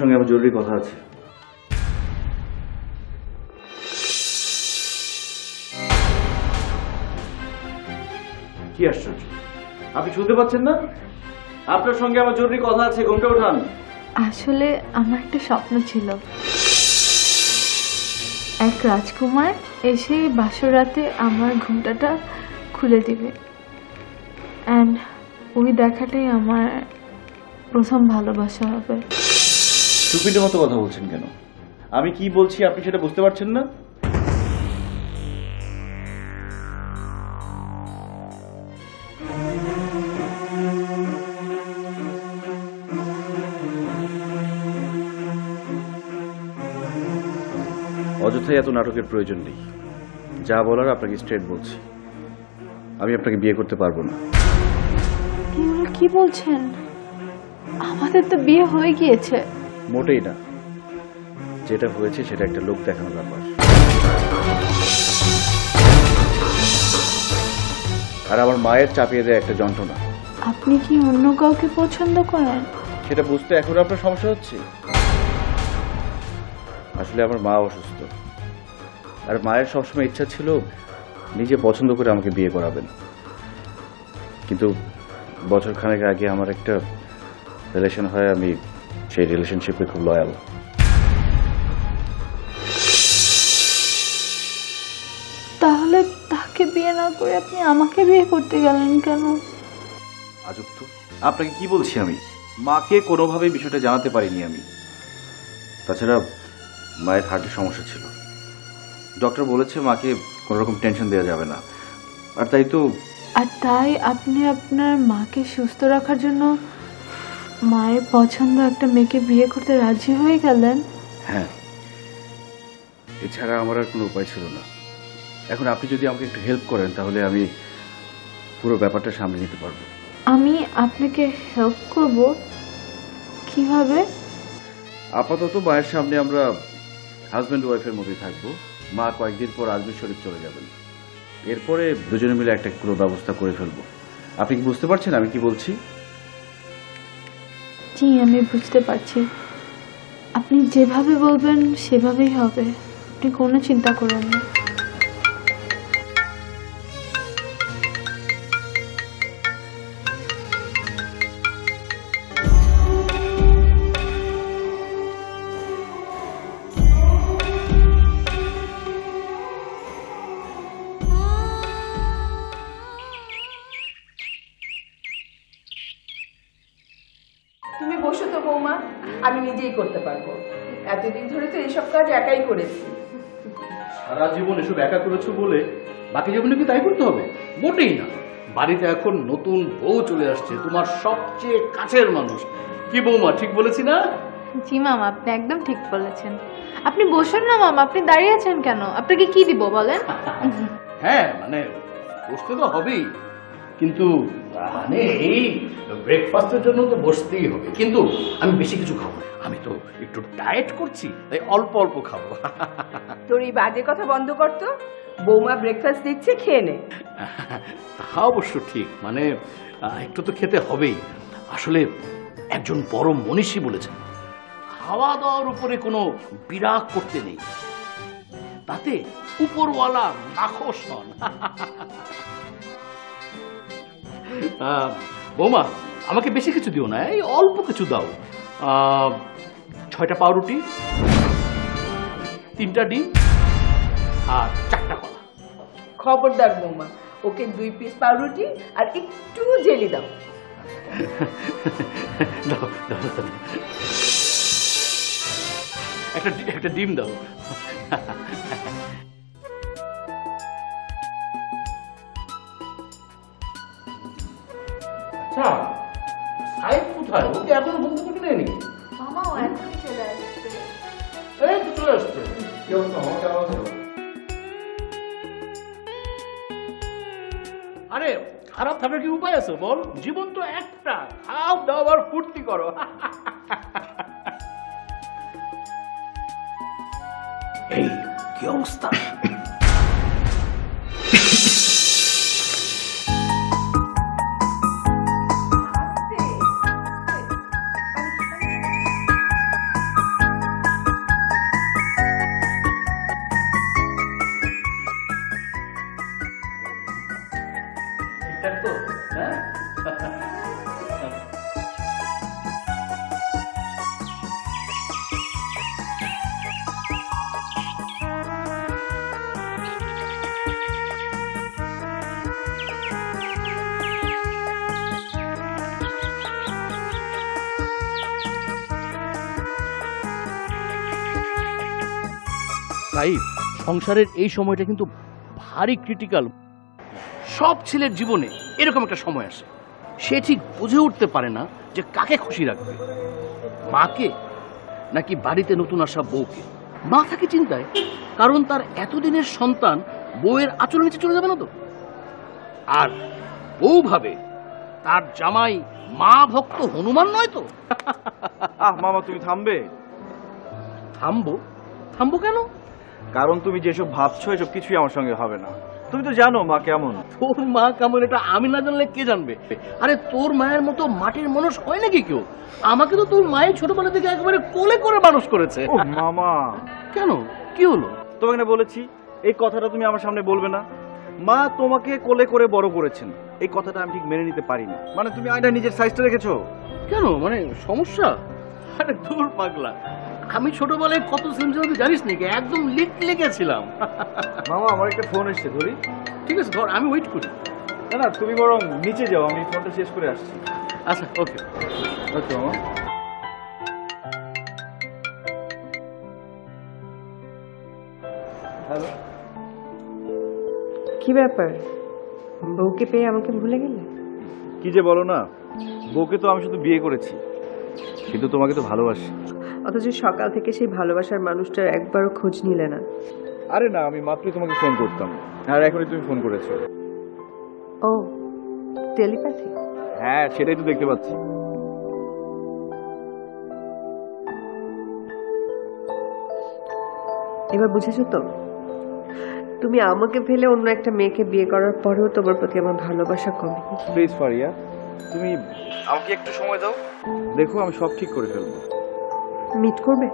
সঙ্গে আমার জরুরি কথা আছে। কি আশ্চর্য, আপনি শুনতে পাচ্ছেন না? আপনার সঙ্গে আমার জরুরি কথা আছে, ঘুমটা ওঠান। আসলে আমার একটা স্বপ্ন ছিল, এক রাজকুমার এসে বাসর রাতে আমার ঘুমটাটা খুলে দিবে, অ্যান্ড ওই দেখাটাই আমার প্রথম ভালোবাসা হবে। স্টুপিডের মতো কথা বলছেন কেন? আমি কি বলছি আপনি সেটা বুঝতে পারছেন না? অযথাই এত নাটকের প্রয়োজন নেই। যা বলার আপনাকে স্ট্রেট বলছি, আমি আপনাকে বিয়ে করতে পারবো না। কি বলছেন? আমাদের তো বিয়ে হয়ে গিয়েছে। মোটেই না, যেটা হয়েছে সেটা একটা লোক দেখানোর ব্যাপার, আর আমার মায়ের চাপিয়ে দেয় একটা যন্ত্রণা। আপনি কি অন্য কাউকে পছন্দ করেন? সেটা বুঝতে এখনো আপনার সমস্যা হচ্ছে? আসলে আমার মা অসুস্থ, আর মায়ের সবসময় ইচ্ছা ছিল নিজে পছন্দ করে আমাকে বিয়ে করাবেন, কিন্তু বছর খানেক আগে আমার একটা রিলেশন হয়, আমি সেই রিলেশনশিপে খুব লয়াল। তাহলে তাকে বিয়ে না করে আপনি আমাকে বিয়ে করতে গেলেন কেন? আজব তো, আপনাকে কি বলছি, আমি মাকে কোনোভাবে বিষয়টা জানাতে পারিনি আমি। তাছাড়া মায়ের হার্টের সমস্যা ছিল, ডক্টর বলেছে মাকে কোনো রকম টেনশন দেওয়া যাবে না, আর তাই আপনি আপনার মাকে সুস্থ রাখার জন্য মায়ের পছন্দ একটা মেয়েকে বিয়ে করতে রাজি হয়ে গেলেন? হ্যাঁ, এছাড়া আমার আর কোনো উপায় ছিল না। এখন আপনি যদি আমাকে একটু হেল্প করেন তাহলে আমি পুরো ব্যাপারটা সামলে নিতে পারবো। আমি আপনাকে হেল্প করব? কিভাবে? আপাতত মায়ের সামনে আমরা হাজব্যান্ড ওয়াইফের মতোই থাকবো। মা কয়েকদিন পর আজমির শরীফ চলে যাবেন, এরপরে দুজনে মিলে একটা পুরো ব্যবস্থা করে ফেলবো। আপনি কি বুঝতে পারছেন আমি কি বলছি? জি, আমি বুঝতে পারছি। আপনি যেভাবে বলবেন সেভাবেই হবে, আপনি কোনো চিন্তা করেন না। তুমি বসো তো বৌমা, আমি নিজেই করতে পারবো। এতদিন ধরে তো এইসব কাজ একাই করেছি। সারা জীবন এসব একা করেছো বলে বাকি জীবনে কি তাই করতে হবে? মোটেই না। বাড়িতে এখন নতুন বউ চলে আসছে, তোমার সবচেয়ে কাছের মানুষ। কি বৌমা, ঠিক বলেছি না? জি মামা, আপনি একদম ঠিক বলেছেন। আপনি বসুন না মামা, আপনি দাঁড়িয়ে আছেন কেন? আপনাকে কি দিব বলেন? হ্যাঁ, মানে বসতে তো হবেই, কিন্তু মানে এই ব্রেকফাস্টের জন্য তো বসতেই হবে। কিন্তু আমি বেশি কিছু খাবো না, আমি তো একটু ডায়েট করছি, তাই অল্প অল্প খাবো। তোর এই বাজে কথা বন্ধ করতো। বৌমা ব্রেকফাস্ট দিচ্ছে, খেয়ে নে। তা অবশ্য ঠিক, মানে একটু তো খেতে হবেই। আসলে একজন বড় মনীষী বলেছেন, খাওয়া দাওয়ার উপরে কোনো বিরাগ করতে নেই, তাতে উপরওয়ালা নাখোশ হন। বৌমা, আমাকে বেশি কিছু দিও না, এই অল্প কিছু দাও। 6টা পাউরুটি, 3টা ডিম আর 4টা কলা। খবরদার বৌমা, ওকে 2 পিস পাউরুটি আর একটু জেলি দাও। দাও দাও দাও। একটা ডিম দাও। আচ্ছা, সাহেব কোথায়? ওকে এখনো বন্ধু করে নেয়নি? মামা, ও এখনই চলে আসছে। এই তো চলে আসছে। কি অবস্থা, মামা কেমন আছো? আরে খারাপ থাকার কি উপায় আছে বল? জীবন তো একটা, খাও দাও আর ফুর্তি করো। এই কি অবস্থা? ঠিকঠাক তো? হ্যাঁ তাই সংসারের এই সময়টা কিন্তু ভারী ক্রিটিক্যাল। সব ছেলের জীবনে এরকম একটা সময় আসে, সে ঠিক বুঝে উঠতে পারে না যে কাকে খুশি রাখবে, মাকে নাকি বাড়িতে নতুন আসা বউকে। মা থাকে চিন্তায়, কারণ তার এতদিনের সন্তান বউয়ের আঁচল নিচে চলে যাবে না তো। আর বউ ভাবে তার জামাই মা ভক্ত হনুমান নয় তো। মামা তুমি থামবে? থামবো? থামবো কেন? কারণ তুমি যেসব ভাবছো এসব কিছুই আমার সঙ্গে হবে না। তুমি তো জানো মা কেমন। তোর মা কেমন এটা আমি না জানলে কে জানবে? আরে তোর মায়ের মতো মাটির মানুষ হয় নাকি কেউ? আমাকে তো তোর মায়ের ছোটবেলা থেকে একেবারে কোলে করে মানুষ করেছে। ও মামা, কেন, কি হলো? তোমাকে না বলেছি এই কথাটা তুমি আমার সামনে বলবে না। মা তোমাকে কোলে করে বড় করেছেন, এই কথাটা আমি ঠিক মেনে নিতে পারি না। মানে তুমি আয়নায় নিজের সাইজটা রেখেছো কেন, মানে সমস্যা? আরে দূর পাগলা, আমি ছোটবেলায় কত সেন্সিটিভ জানিস নাকি? একদম লিখেছিলাম। মামা আমার একটা ফোন এসছে, ধরি? ঠিক আছে ধর, আমি ওয়েট করি। না না তুমি বরং নিচে যাও, আমি ফোনটা শেষ করে আসছি। আচ্ছা ওকে ওকে মামা। হ্যালো, কি ব্যাপার, বউকে পেয়ে আমাকে ভুলে গেলে? কি যে বলো না, বউকে তো আমি শুধু বিয়ে করেছি, কিন্তু তোমাকে তো ভালোবাসি। অথচ সকাল থেকে সেই ভালোবাসার মানুষটার একবারও খোঁজ নিলে না। আরে না, আমি মাত্রই তোমাকে ফোন করতাম, আর এখনই তুমি ফোন করেছো। ও, টেলিপ্যাথি? হ্যাঁ সেটাই তো দেখতে পাচ্ছি। এবার বুঝেছো তো? তুমি আমাকে ফেলে অন্য একটা মেয়েকে বিয়ে করার পরেও তোমার প্রতি আমার ভালোবাসা কমেনি। প্লিজ ফারিয়া, তুমি আমাকে একটু সময় দাও, দেখো আমি সব ঠিক করে ফেলবো। মিট করবে?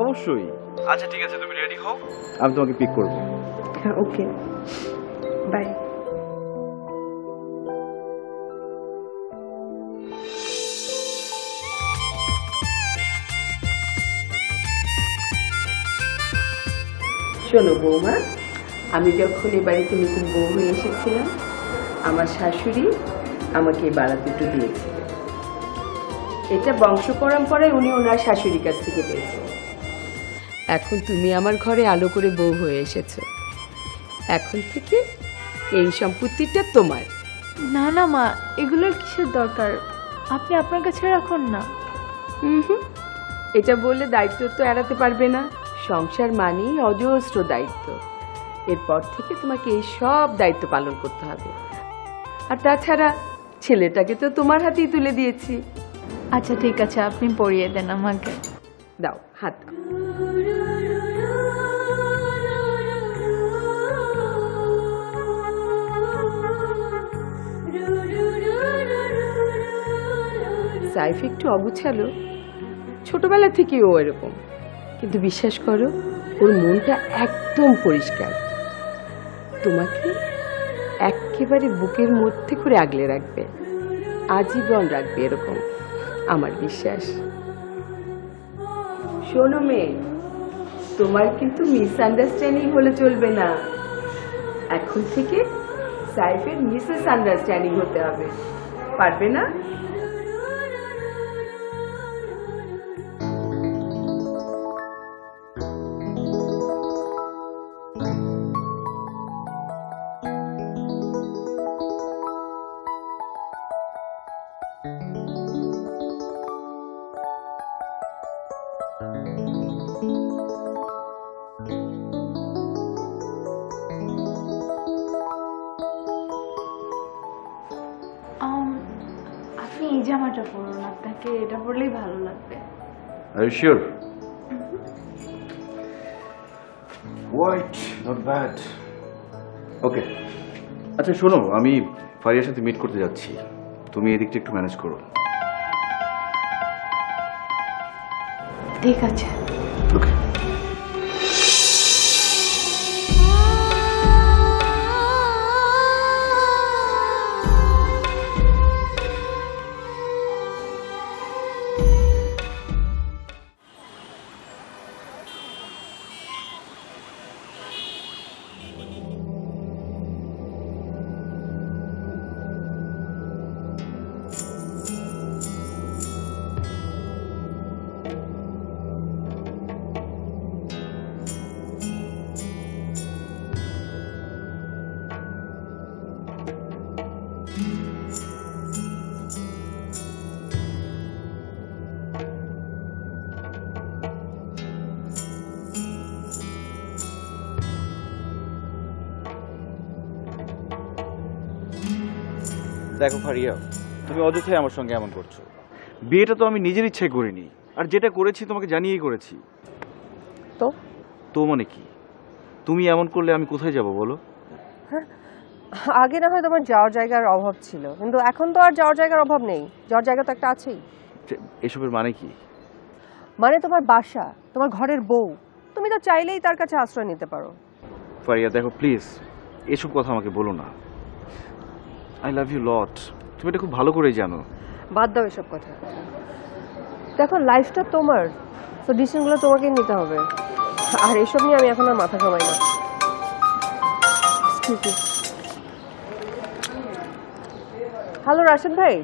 অবশ্যই। আচ্ছা ঠিক আছে, তুমি রেডি হও, আমি তোমাকে পিক করবো। হ্যাঁ, ওকে, বাই। শোনো বৌমা, আমি যখন এ বাড়িতে নতুন বউ হয়ে এসেছিলাম, আমার শাশুড়ি আমাকে এই বাড়া দুটো দিয়েছিল। এটা বংশ পরম্পরায় উনি ওনার শাশুড়ির কাছ থেকে পেয়েছেন। এখন তুমি আমার ঘরে আলো করে বউ হয়ে এসেছো, এখন থেকে এই সম্পত্তিটা তোমার। না না মা, এগুলোর কিসের দরকার? আপনি আপনার কাছে রাখুন না। হুম, এটা বললে দায়িত্ব তো এড়াতে পারবে না। সংসার মানেই অজস্র দায়িত্ব, এরপর থেকে তোমাকে এই সব দায়িত্ব পালন করতে হবে। আর তাছাড়া ছেলেটাকে তো তোমার হাতেই তুলে দিয়েছি। আচ্ছা ঠিক আছে, আপনি পরিয়ে দেন আমাকে। দাও, হাত দাও। সাইফ একটু অগুছালো, ছোটবেলা থেকেই ও এরকম, কিন্তু বিশ্বাস করো ওর মনটা একদম পরিষ্কার। তোমাকে একেবারে বুকের মধ্যে করে আগলে রাখবে, আজীবন রাখবে, এরকম আমার বিশ্বাস। শোনো মেয়ে, তোমার কিন্তু মিসআন্ডারস্ট্যান্ডিং হলে চলবে না। এখন থেকে সাইফের মিসেস আন্ডারস্ট্যান্ডিং হতে হবে, পারবে না? আপনি এই জামাটা পরুন, আপনাকে এটা পরলেই ভালো লাগবে। Are you sure? White, not bad. Okay, আচ্ছা শোনো, আমি ফারিয়ার সাথে মিট করতে যাচ্ছি, তুমি এদিকটা একটু ম্যানেজ করো। ঠিক আছে। ওকে। দেখো ফারিয়া, তুমি অযথাই আমার সঙ্গে এমন করছো। বিয়েটা তো আমি নিজের ইচ্ছে করিনি, আর যেটা করেছি তোমাকে জানিয়েই করেছি। তো তো মানে কি? তুমি এমন করলে আমি কোথায় যাব বলো? আগে না হয় তোমার যাওয়ার জায়গার অভাব ছিল, কিন্তু এখন তো আর যাওয়ার জায়গার অভাব নেই। যাওয়ার জায়গা তো একটা আছেই। এসবের মানে কি? মানে তোমার বাসা, তোমার ঘরের বউ, তুমি তো চাইলেই তার কাছে আশ্রয় নিতে পারো। ফারিয়া দেখো প্লিজ, এসব কথা আমাকে বলো না। আই লাভ ইউ লট, তুমি এটা খুব ভালো করেই জানো। বাদ দাও এসব কথা। দেখো লাইফটা তোমার, তো ডিসিশনগুলো তোমাকেই নিতে হবে। আর এসব নিয়ে আমি এখন আর মাথা ঘামাই না। হ্যালো রাশেদ ভাই।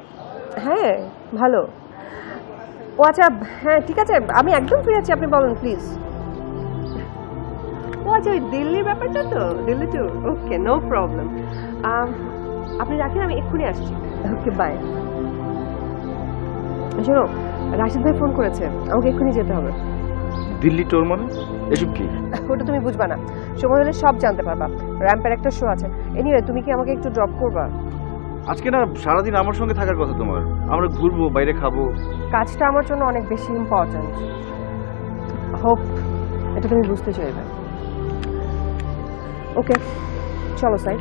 হ্যাঁ ভালো। ও আচ্ছা, হ্যাঁ ঠিক আছে, আমি একদম ফ্রি আছি, আপনি বলুন প্লিজ। ও আচ্ছা, ওই দিল্লির ব্যাপারটা তো, Delhi tour, okay no problem. আপনি রাখেন, আমি এক্ষুনি আসছি। Okay bye. শোনো, রাশিদ ভাই ফোন করেছে, আমাকে এক্ষুনি যেতে হবে। দিল্লি টোর মানে? এসব কি? ওটা তুমি বুঝবা না, সময় হলে সব জানতে পারবা। র্যাম্পের একটা শো আছে। এনিওয়ে, তুমি কি আমাকে একটু ড্রপ করবা? আজকে না সারাদিন আমার সঙ্গে থাকার কথা তোমার। আমরা ঘুরবো, বাইরে খাবো। কাজটা আমার জন্য অনেক বেশি ইম্পর্ট্যান্ট। হোপ এটা তুমি বুঝতে চাইবে। ওকে চলো সাই।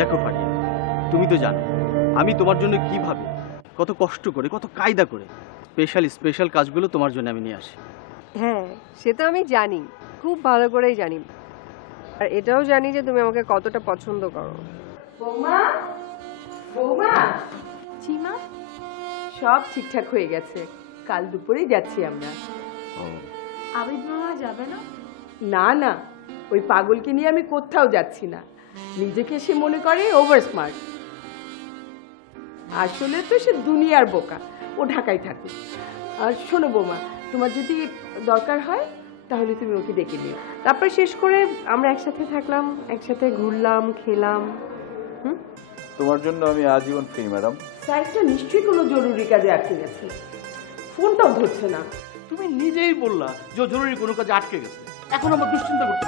দেখো ফারিয়া, তুমি তো জানো আমি তোমার জন্য কি ভাবি, কত কষ্ট করে, কত কায়দা করে স্পেশাল কাজগুলো তোমার জন্য আমি নিয়ে আসি। হ্যাঁ সে তো আমি জানি, খুব ভালো করেই জানি। আর এটাও জানি যে তুমি আমাকে কতটা পছন্দ করো। বৌমা, বৌমা, জি মা। সব ঠিকঠাক হয়ে গেছে, কাল দুপুরেই যাচ্ছি আমরা। আবিদ মামা যাবে না? না না, ওই পাগলকে নিয়ে আমি কোথাও যাচ্ছি না। নিজেকে সে মনে করে ওভার স্মার্ট, আসলে তো সে দুনিয়ার বোকা। ও ঢাকায় থাকে। আর শোনো বৌমা, তোমার যদি দরকার হয় তাহলে তুমি ওকে ডেকে নিও। তারপর শেষ করে আমরা একসাথে থাকলাম, একসাথে ঘুরলাম, খেলাম। তোমার জন্য আমি আজীবন ফ্রি ম্যাডাম। সাইডটা নিশ্চয়ই কোনো জরুরি কাজে আটকে গেছে, ফোনটাও ধরছে না। তুমি নিজেই বললা যে ও জরুরি কোনো কাজে আটকে গেছে, এখন আমার দুশ্চিন্তা করতে